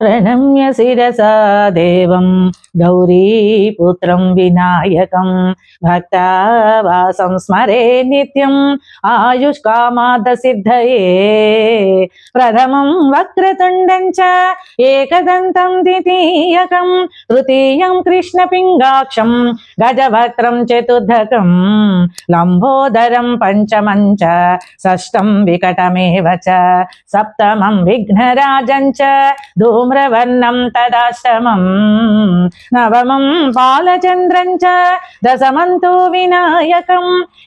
ప్రణమ్య శిరసా దేవం గౌరీపుత్రం వినాయకం భక్తావాసం స్మరే నిత్యం ఆయుష్కామాదసిద్ధయే ప్రథమం వక్రతుండం చ ఏకదంతం ద్వితీయకం తృతీయం కృష్ణపింగాక్షం గజవక్త్రం చతుర్థకం లంబోదరం పంచమం చ షష్టం వికటమేవ చ సప్తమం విఘ్నరాజం చ ధూమ్రవర్ణం తదాష్టమం నవమం బాలచంద్రం చ దశమం తు వినాయకం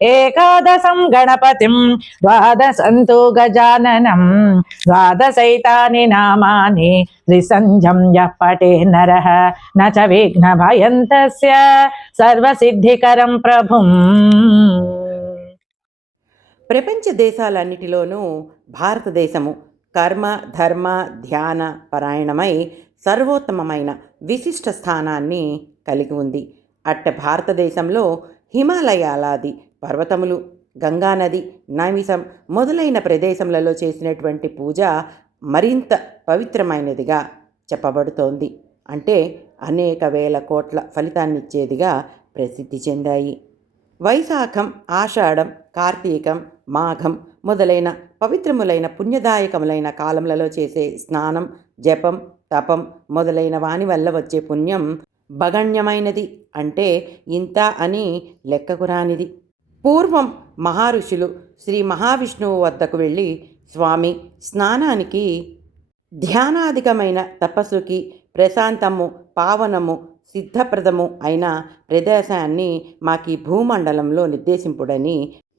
ఏకాదశం గణపతిం ద్వాదశం తు గజాననం ద్వాదశైతాని నామాని త్రిసంధ్యం యః పఠే నరః న చ విఘ్నభయం తస్య సర్వసిద్ధికరం ప్రభుం. ప్రపంచ దేశాలన్నిటిలోనూ భారతదేశము కర్మ ధర్మ ధ్యాన పరాయణమై సర్వోత్తమమైన విశిష్ట స్థానాన్ని కలిగి ఉంది. అట్ట భారతదేశంలో హిమాలయాలాది పర్వతములు, గంగానది, నైమిషం మొదలైన ప్రదేశములలో చేసినటువంటి పూజ మరింత పవిత్రమైనదిగా చెప్పబడుతోంది. అంటే అనేక వేల కోట్ల ఫలితాన్నిచ్చేదిగా ప్రసిద్ధి చెందాయి. వైశాఖం, ఆషాఢం, కార్తీకం, మాఘం మొదలైన పవిత్రములైన పుణ్యదాయకములైన కాలములలో చేసే స్నానం, జపం, తపం మొదలైన వాని వల్ల వచ్చే పుణ్యం బగణ్యమైనది. అంటే ఇంత అని లెక్కకు రానిది. పూర్వం మహారుషులు శ్రీ మహావిష్ణువు వద్దకు వెళ్ళి, స్వామి, స్నానానికి, ధ్యానాధికమైన తపస్సుకి ప్రశాంతము, పావనము, సిద్ధప్రదము అయిన ప్రదేశాన్ని మాకీ భూమండలంలో నిర్దేశింపుడని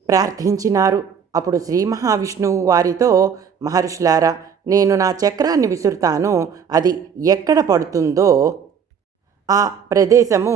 ప్రార్థించినారు. అప్పుడు శ్రీ మహావిష్ణువు వారితో, మహర్షులారా, నేను నా చక్రాన్ని విసురుతాను, అది ఎక్కడ పడుతుందో ఆ ప్రదేశము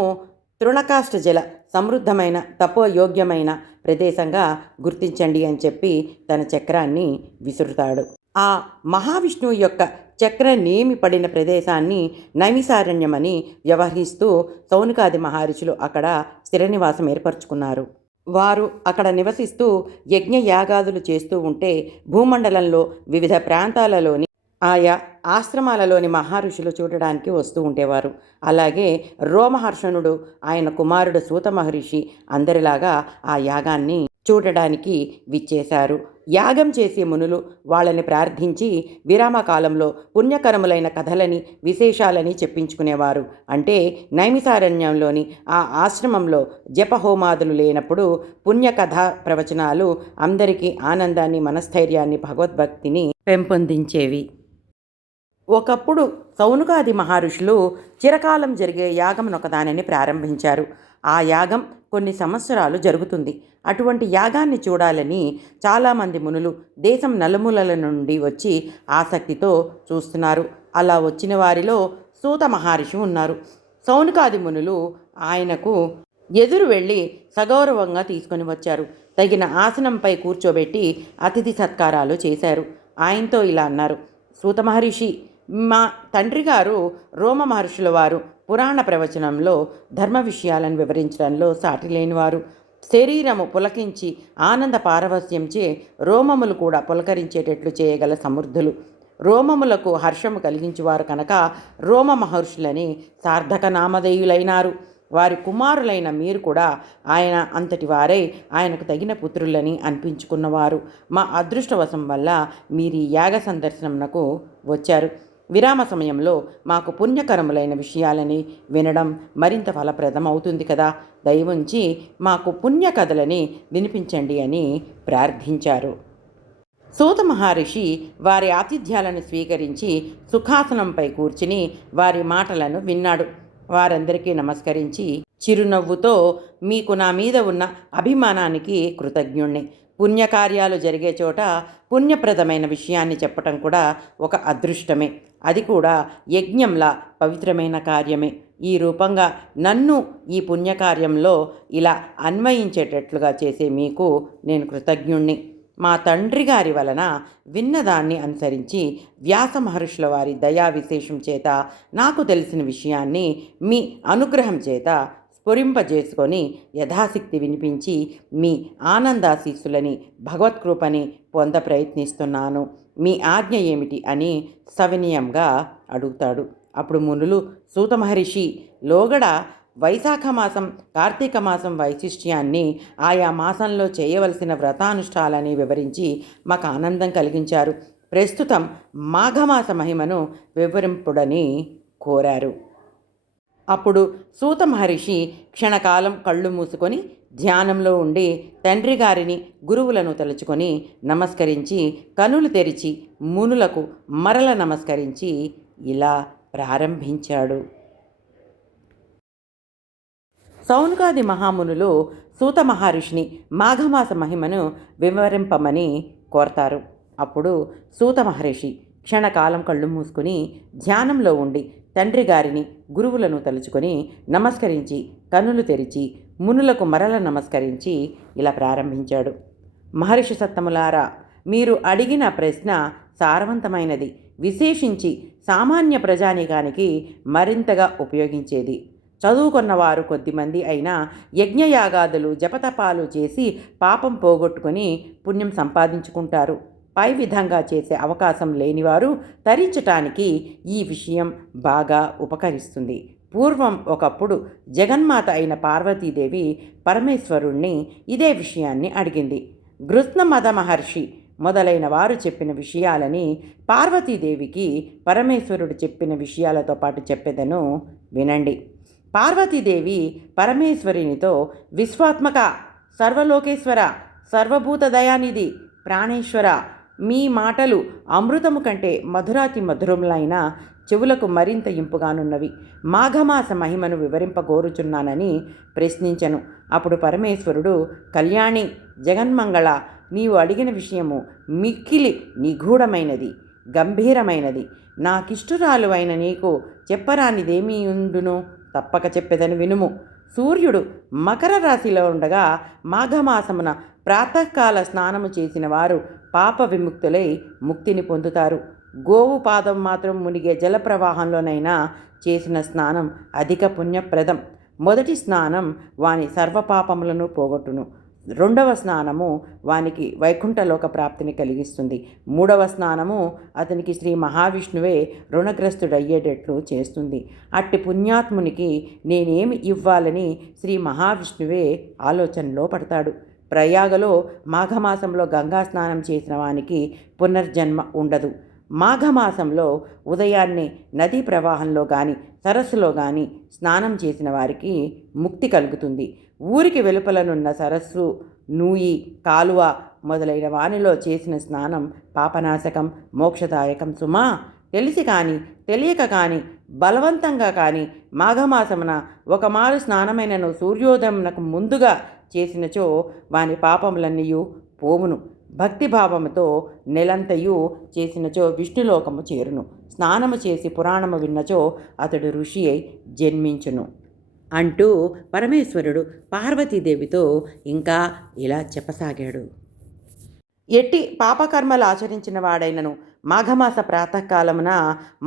తృణకాష్ట జల సమృద్ధమైన తపోయోగ్యమైన ప్రదేశంగా గుర్తించండి అని చెప్పి తన చక్రాన్ని విసురుతాడు. ఆ మహావిష్ణువు యొక్క చక్రనేమి పడిన ప్రదేశాన్ని నైమిసారణ్యమని వ్యవహరిస్తూ సౌనకాది మహర్షులు అక్కడ స్థిర నివాసం ఏర్పరచుకున్నారు. వారు అక్కడ నివసిస్తూ యజ్ఞయాగాదులు చేస్తూ ఉంటే భూమండలంలో వివిధ ప్రాంతాలలోని ఆయా ఆశ్రమాలలోని మహర్షులు చూడడానికి వస్తూ ఉండేవారు. అలాగే రోమహర్షణుడు, ఆయన కుమారుడు సూత మహర్షి అందరిలాగా ఆ యాగాన్ని చూడడానికి విచ్చేశారు. యాగం చేసే మునులు వాళ్ళని ప్రార్థించి విరామకాలంలో పుణ్యకరములైన కథలని, విశేషాలని చెప్పించుకునేవారు. అంటే నైమిసారణ్యంలోని ఆ ఆశ్రమంలో జపహోమాదులు లేనప్పుడు పుణ్యకథ ప్రవచనాలు అందరికీ ఆనందాన్ని, మనస్థైర్యాన్ని, భగవద్భక్తిని పెంపొందించేవి. ఒకప్పుడు సౌనకాది మహర్షులు చిరకాలం జరిగే యాగమునొకదానిని ప్రారంభించారు. ఆ యాగం కొన్ని సంవత్సరాలు జరుగుతుంది. అటువంటి యాగాన్ని చూడాలని చాలామంది మునులు దేశం నలుమూలల నుండి వచ్చి ఆసక్తితో చూస్తున్నారు. అలా వచ్చిన వారిలో సూత మహర్షి ఉన్నారు. సౌనకాది మునులు ఆయనకు ఎదురు వెళ్ళి సగౌరవంగా తీసుకొని వచ్చారు. తగిన ఆసనంపై కూర్చోబెట్టి అతిథి సత్కారాలు చేశారు. ఆయనతో ఇలా అన్నారు, సూత మహర్షి, మా తండ్రి గారు రోమ మహర్షుల వారు పురాణ ప్రవచనంలో ధర్మ విషయాలను వివరించడంలో సాటి లేనివారు. శరీరము పులకించి ఆనంద పారవస్యంచే రోమములు కూడా పులకరించేటట్లు చేయగల సమర్థులు. రోమములకు హర్షము కలిగించేవారు కనుక రోమ మహర్షులని సార్థక నామధేయులైనారు. వారి కుమారులైన మీరు కూడా ఆయన అంతటి వారై ఆయనకు తగిన పుత్రులని అనిపించుకున్నవారు. మా అదృష్టవశం వల్ల మీరు ఈ యాగ సందర్శనమునకు వచ్చారు. విరామ సమయంలో మాకు పుణ్యకరములైన విషయాలని వినడం మరింత ఫలప్రదం అవుతుంది కదా, దయవుంచి మాకు పుణ్యకథలని వినిపించండి అని ప్రార్థించారు. సూత మహర్షి వారి ఆతిథ్యాలను స్వీకరించి సుఖాసనంపై కూర్చుని వారి మాటలను విన్నాడు. వారందరికీ నమస్కరించి చిరునవ్వుతో, మీకు నా మీద ఉన్న అభిమానానికి కృతజ్ఞుణ్ణి. పుణ్యకార్యాలు జరిగే చోట పుణ్యప్రదమైన విషయాన్ని చెప్పటం కూడా ఒక అదృష్టమే. అది కూడా యజ్ఞంలా పవిత్రమైన కార్యమే. ఈ రూపంగా నన్ను ఈ పుణ్యకార్యంలో ఇలా అన్వయించేటట్లుగా చేసే మీకు నేను కృతజ్ఞుణ్ణి. మా తండ్రి గారి వలన విన్నదాన్ని అనుసరించి వ్యాస మహర్షుల వారి దయా విశేషం చేత నాకు తెలిసిన విషయాన్ని మీ అనుగ్రహం చేత స్ఫురింపజేసుకొని యథాశక్తి వినిపించి మీ ఆనందాశీస్సులని భగవత్కృపని పొంద ప్రయత్నిస్తున్నాను. మీ ఆజ్ఞ ఏమిటి అని సవినయంగా అడుగుతాడు. అప్పుడు మునులు సూత మహర్షి లోగడ వైశాఖ మాసం, కార్తీక మాసం వైశిష్ట్యాన్ని, ఆయా మాసంలో చేయవలసిన వ్రతానుష్ఠాలని వివరించి మాకు ఆనందం కలిగించారు. ప్రస్తుతం మాఘమాస మహిమను వివరింపుడని కోరారు. అప్పుడు సూత మహర్షి క్షణకాలం కళ్ళు మూసుకొని ధ్యానంలో ఉండి తండ్రి గారిని, గురువులను తలుచుకొని నమస్కరించి కనులు తెరిచి మునులకు మరల నమస్కరించి ఇలా ప్రారంభించాడు. సౌనకాది మహామునులు సూత మహర్షిని మాఘమాస మహిమను వివరింపమని కోరతారు. అప్పుడు సూత మహర్షి క్షణకాలం కళ్ళు మూసుకుని ధ్యానంలో ఉండి తండ్రి గారిని, గురువులను తలుచుకొని నమస్కరించి కనులు తెరిచి మునులకు మరల నమస్కరించి ఇలా ప్రారంభించాడు. మహర్షి సత్తములారా, మీరు అడిగిన ప్రశ్న సారవంతమైనది, విశేషించి సామాన్య ప్రజానీకానికి మరింతగా ఉపయోగించేది. చదువుకున్నవారు కొద్దిమంది అయినా యజ్ఞయాగాదులు, జపతపాలు చేసి పాపం పోగొట్టుకుని పుణ్యం సంపాదించుకుంటారు. పై విధంగా చేసే అవకాశం లేనివారు తరించటానికి ఈ విషయం బాగా ఉపకరిస్తుంది. పూర్వం ఒకప్పుడు జగన్మాత అయిన పార్వతీదేవి పరమేశ్వరుణ్ణి ఇదే విషయాన్ని అడిగింది. గృత్నమద మహర్షి మొదలైన వారు చెప్పిన విషయాలని పార్వతీదేవికి పరమేశ్వరుడు చెప్పిన విషయాలతో పాటు చెప్పేదను వినండి. పార్వతీదేవి పరమేశ్వరునితో, విశ్వాత్మక, సర్వలోకేశ్వర, సర్వభూత దయానిధి, ప్రాణేశ్వర, మీ మాటలు అమృతము కంటే మధురాతి మధురములైన చెవులకు మరింత ఇంపుగానున్నవి. మాఘమాస మహిమను వివరింపగోరుచున్నానని ప్రశ్నించను. అప్పుడు పరమేశ్వరుడు, కళ్యాణి, జగన్మంగళ, నీవు అడిగిన విషయము మిక్కిలి నిగూఢమైనది, గంభీరమైనది. నాకిష్టురాలు అయిన నీకు చెప్పరానిదేమీ ఉండును, తప్పక చెప్పెదను వినుము. సూర్యుడు మకర రాశిలో ఉండగా మాఘమాసమున ప్రాతకాల స్నానము చేసిన వారు పాప విముక్తులై ముక్తిని పొందుతారు. గోవు పాదం మాత్రం మునిగే జలప్రవాహంలోనైనా చేసిన స్నానం అధిక పుణ్యప్రదం. మొదటి స్నానం వాని సర్వపాపములను పోగొట్టును. రెండవ స్నానము వానికి వైకుంఠలోక ప్రాప్తిని కలిగిస్తుంది. మూడవ స్నానము అతనికి శ్రీ మహావిష్ణువే రుణగ్రస్తుడయ్యేటట్లు చేస్తుంది. అట్టి పుణ్యాత్మునికి నేనేమి ఇవ్వాలని శ్రీ మహావిష్ణువే ఆలోచనలో పడతాడు. ప్రయాగలో మాఘమాసంలో గంగా స్నానం చేసిన వానికి పునర్జన్మ ఉండదు. మాఘమాసంలో ఉదయాన్నే నదీ ప్రవాహంలో కానీ సరస్సులో కానీ స్నానం చేసిన వారికి ముక్తి కలుగుతుంది. ఊరికి వెలుపలనున్న సరస్సు, నూయి, కాలువ మొదలైన వానిలో చేసిన స్నానం పాపనాశకం, మోక్షదాయకం సుమా. తెలిసి కానీ తెలియక కానీ బలవంతంగా కానీ మాఘమాసమున ఒకమారు స్నానమైనను సూర్యోదయమునకు ముందుగా చేసినచో వాని పాపములన్నీయు పోవును. భక్తిభావముతో నెలంతయు చేసినచో విష్ణులోకము చేరును. స్నానము చేసి పురాణము విన్నచో అతడు ఋషి అయి జన్మించును అంటూ పరమేశ్వరుడు పార్వతీదేవితో ఇంకా ఇలా చెప్పసాగాడు. ఎట్టి పాపకర్మలు ఆచరించిన వాడైనను మాఘమాస ప్రాతకాలమున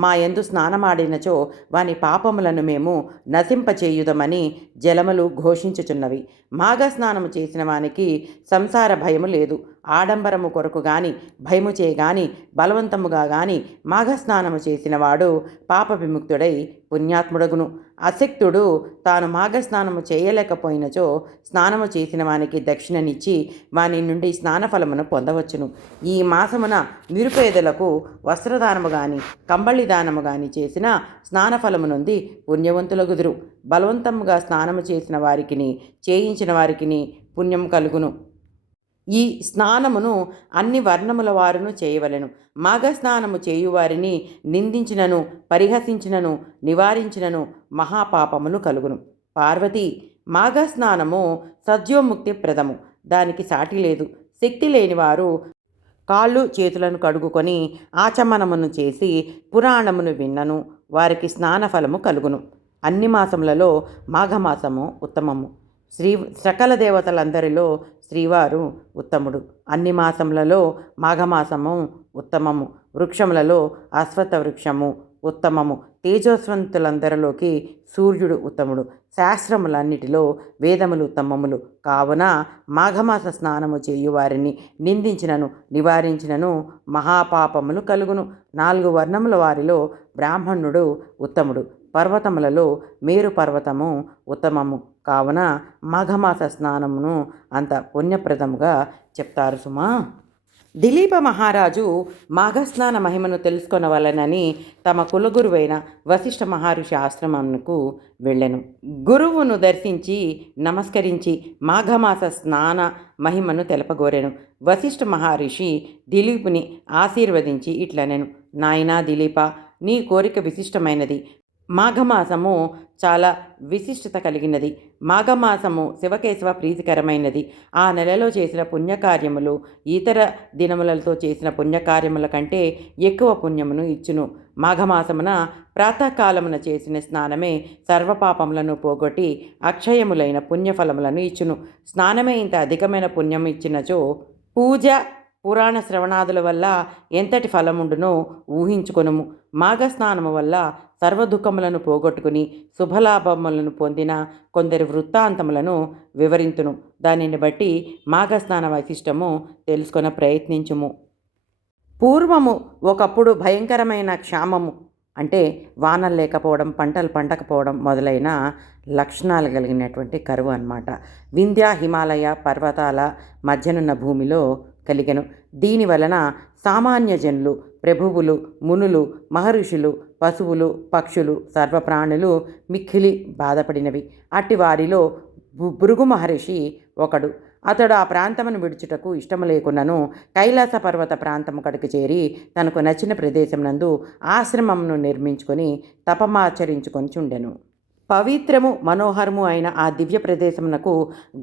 మా యందు స్నానమాడినచో వాని పాపములను మేము నశింపచేయుదమని జలములు ఘోషించుచున్నవి. మాఘ స్నానము చేసిన వానికి సంసార భయము లేదు. ఆడంబరము కొరకు గాని భయము చే గాని బలవంతముగా గాని మాఘస్నానము చేసిన వాడు పాప విముక్తుడై పుణ్యాత్ముడగును. అశక్తుడు తాను మాఘస్నానము చేయలేకపోయినచో స్నానము చేసిన వానికి దక్షిణనిచ్చి వాని నుండి స్నానఫలమును పొందవచ్చును. ఈ మాసమున నిరుపేదలకు వస్త్రదానము గాని కంబళి దానము గాని చేసిన స్నానఫలము నుండి పుణ్యవంతులగుదురు. బలవంతముగా స్నానము చేసిన వారికిని చేయించిన వారికిని పుణ్యం కలుగును. ఈ స్నానమును అన్ని వర్ణముల వారును చేయవలెను. మాఘస్నానము చేయువారిని నిందించినను పరిహసించినను నివారించినను మహాపాపములు కలుగును. పార్వతి, మాఘస్నానము సద్యోముక్తి ప్రదము. దానికి సాటి లేదు. శక్తి లేనివారు కాళ్ళు చేతులను కడుగుకొని ఆచమనమును చేసి పురాణమును విన్నను వారికి స్నానఫలము కలుగును. అన్ని మాసములలో మాఘమాసము ఉత్తమము. సకల దేవతలందరిలో శ్రీవారు ఉత్తముడు. అన్ని మాసములలో మాఘమాసము ఉత్తమము. వృక్షములలో అశ్వత్థ వృక్షము ఉత్తమము. తేజస్వంతులందరిలోకి సూర్యుడు ఉత్తముడు. శాస్త్రములన్నిటిలో వేదములు ఉత్తమములు. కావున మాఘమాస స్నానము చేయువారిని నిందించినను నివారించినను మహాపాపములు కలుగును. 4 వర్ణముల వారిలో బ్రాహ్మణుడు ఉత్తముడు. పర్వతములలో మేరు పర్వతము ఉత్తమము. కావున మాఘమాస స్నానమును అంత పుణ్యప్రదముగా చెప్తారు సుమా. దిలీప మహారాజు మాఘస్నాన మహిమను తెలుసుకొనవలెనని తమ కులగురువైన వశిష్ఠ మహర్షి ఆశ్రమమునకు వెళ్ళెను. గురువును దర్శించి నమస్కరించి మాఘమాస స్నాన మహిమను తెలపగోరెను. వశిష్ఠ మహర్షి దిలీపుని ఆశీర్వదించి ఇట్లనెను: నాయనా దిలీప, నీ కోరిక విశిష్టమైనది. మాఘమాసము చాలా విశిష్టత కలిగినది. మాఘమాసము శివకేశవ ప్రీతికరమైనది. ఆ నెలలో చేసిన పుణ్యకార్యములు ఇతర దినములతో చేసిన పుణ్యకార్యముల కంటే ఎక్కువ పుణ్యమును ఇచ్చును. మాఘమాసమున ప్రాతకాలమున చేసిన స్నానమే సర్వపాపములను పోగొట్టి అక్షయములైన పుణ్యఫలములను ఇచ్చును. స్నానమే ఇంత అధికమైన పుణ్యము ఇచ్చినచో పూజ పురాణ శ్రవణాదుల వల్ల ఎంతటి ఫలముండునో ఊహించుకొనుము. మాఘస్నానము వల్ల సర్వదుఃఖములను పోగొట్టుకుని శుభలాభములను పొందిన కొందరి వృత్తాంతములను వివరింతును. దానిని బట్టి మాఘస్నాన వైశిష్టము తెలుసుకొన ప్రయత్నించుము. పూర్వము ఒకప్పుడు భయంకరమైన క్షామము, అంటే వానలు లేకపోవడం, పంటలు పండకపోవడం మొదలైన లక్షణాలు కలిగినటువంటి కరువు అన్నమాట. వింధ్య హిమాలయ పర్వతాల మధ్యనున్న భూమిలో కలిగెను. దీని వలన సామాన్య జనులు, ప్రభువులు, మునులు, మహర్షులు, పశువులు, పక్షులు, సర్వప్రాణులు మిక్కిలి బాధపడినవి. అట్టి వారిలో భృగు మహర్షి ఒకడు. అతడు ఆ ప్రాంతమును విడుచుటకు ఇష్టము లేకున్నను కైలాస పర్వత ప్రాంతము కడికి చేరి తనకు నచ్చిన ప్రదేశం నందు ఆశ్రమమును నిర్మించుకొని తపమాచరించుకొని చుండెను. పవిత్రము మనోహరము అయిన ఆ దివ్య ప్రదేశమునకు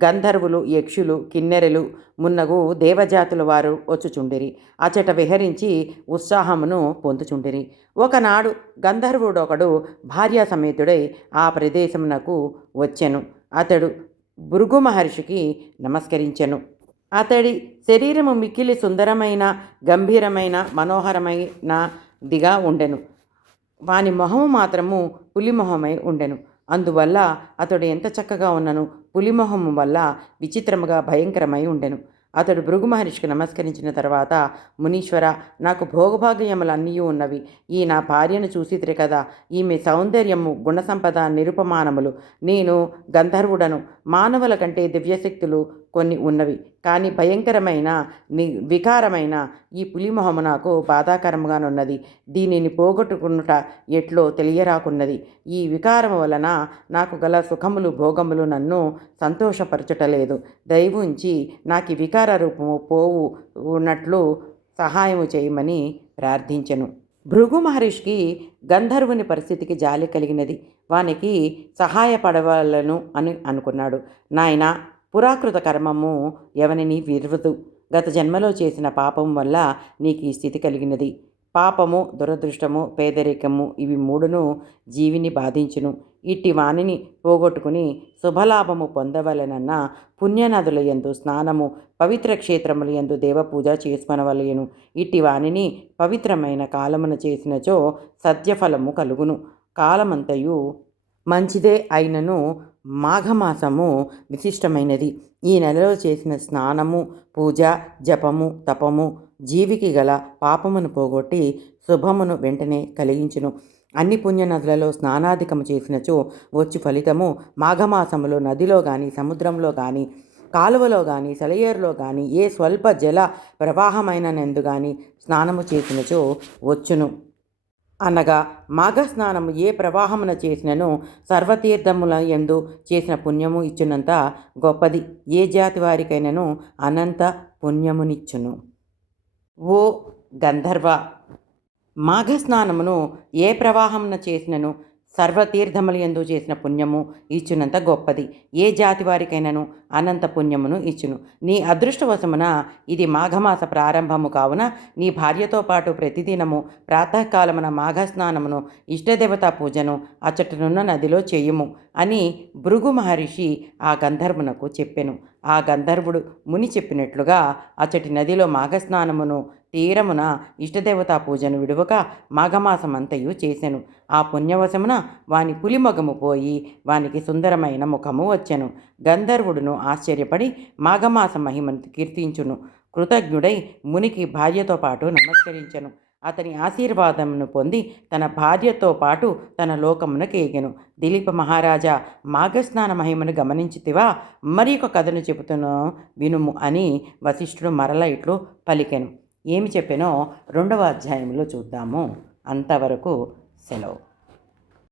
గంధర్వులు, యక్షులు, కిన్నెరలు మున్నగు దేవజాతుల వారు వచ్చుచుండిరి. అచట విహరించి ఉత్సాహమును పొందుచుండిరి. ఒకనాడు గంధర్వుడొకడు భార్యా సమేతుడై ఆ ప్రదేశమునకు వచ్చెను. అతడు భృగు మహర్షికి నమస్కరించెను. అతడి శరీరము మిక్కిలి సుందరమైన, గంభీరమైన, మనోహరమైనదిగా ఉండెను. వాని మొహము మాత్రము పులిమొహమై ఉండెను. అందువల్ల అతడు ఎంత చక్కగా ఉన్నను పులిమొహము వల్ల విచిత్రముగా భయంకరమై ఉండెను. అతడు భృగు మహర్షికి నమస్కరించిన తర్వాత, మునీశ్వర, నాకు భోగభాగ్యములన్నీ ఉన్నవి. ఈ నా భార్యను చూసితిరి కదా. ఈమె సౌందర్యము, గుణసంపద నిరుపమానములు. నేను గంధర్వుడను. మానవుల కంటే దివ్యశక్తులు కొన్ని ఉన్నవి. కానీ భయంకరమైన వికారమైన ఈ పులిమొహము నాకు బాధాకరముగానున్నది. దీనిని పోగొట్టుకునుట ఎట్లో తెలియరాకున్నది. ఈ వికారము వలన నాకు గల సుఖములు, భోగములు నన్ను సంతోషపరచుటలేదు. దయవుంచి నాకు వికార రూపము పోవు ఉన్నట్లు సహాయము చేయమని ప్రార్థించెను. భృగు మహర్షికి గంధర్వుని పరిస్థితికి జాలి కలిగినది. వానికి సహాయపడవలను అని అనుకున్నాడు. నాయనా, పురాకృత కర్మము ఎవనిని విర్వదు. గత జన్మలో చేసిన పాపం వల్ల నీకు ఈ స్థితి కలిగినది. పాపము, దురదృష్టము, పేదరికము ఇవి మూడును జీవిని బాధించును. ఇట్టి వానిని పోగొట్టుకుని శుభలాభము పొందవలెనన్న పుణ్యనదుల యందు స్నానము, పవిత్ర క్షేత్రముల యందు దేవపూజ చేసుకొనవలెను. ఇట్టి వానిని పవిత్రమైన కాలమున చేసినచో సత్యఫలము కలుగును. కాలమంతయు మంచిదే అయినను మాఘమాసము విశిష్టమైనది. ఈ నెలలో చేసిన స్నానము, పూజ, జపము, తపము జీవికి గల పాపమును పోగొట్టి శుభమును వెంటనే కలిగించును. అన్ని పుణ్యనదులలో స్నానాధికము చేసినచో వచ్చు ఫలితము మాఘమాసములో నదిలో కానీ, సముద్రంలో కానీ, కాలువలో కానీ, సెలయేరులో కానీ, ఏ స్వల్ప జల ప్రవాహమైన నందు కానీ స్నానము చేసినచో వచ్చును. అనగా మాఘస్నానము ఏ ప్రవాహమున చేసినను సర్వతీర్థముల యందు చేసిన పుణ్యము ఇచ్చునంత గొప్పది. ఏ జాతి వారికైనను అనంత పుణ్యమునిచ్చును. ఓ గంధర్వ, మాఘస్నానమును ఏ ప్రవాహమున చేసినను సర్వతీర్థముల యందు చేసిన పుణ్యము ఇచ్చునంత గొప్పది. ఏ జాతి వారికైనను అనంత పుణ్యమును ఇచ్చును. నీ అదృష్టవశమున ఇది మాఘమాస ప్రారంభము కావున నీ భార్యతో పాటు ప్రతిదినము ప్రాతకాలమున మాఘస్నానమును, ఇష్టదేవతా పూజను అచ్చటనున్న నదిలో చేయుము అని భృగు మహర్షి ఆ గంధర్వునకు చెప్పెను. ఆ గంధర్వుడు ముని చెప్పినట్లుగా అచ్చటి నదిలో మాఘస్నానమును తీరమున ఇష్టదేవతా పూజను విడువక మాఘమాసమంతయు చేసెను. ఆ పుణ్యవశమున వాని పులిమొగము పోయి వానికి సుందరమైన ముఖము వచ్చెను. గంధర్వుడును ఆశ్చర్యపడి మాఘమాస మహిమను కీర్తించును. కృతజ్ఞుడై మునికి భార్యతో పాటు నమస్కరించెను. అతని ఆశీర్వాదమును పొంది తన భార్యతో పాటు తన లోకమునకేగెను. దిలీప మహారాజా, మాఘస్నాన మహిమను గమనించితివా? మరి ఒక కథను చెబుతును వినుము అని వశిష్ఠుడు మరల ఇట్లు పలికెను. ఏమి చెప్పెనో 2వ అధ్యాయంలో చూద్దాము. అంతవరకు సెలవు.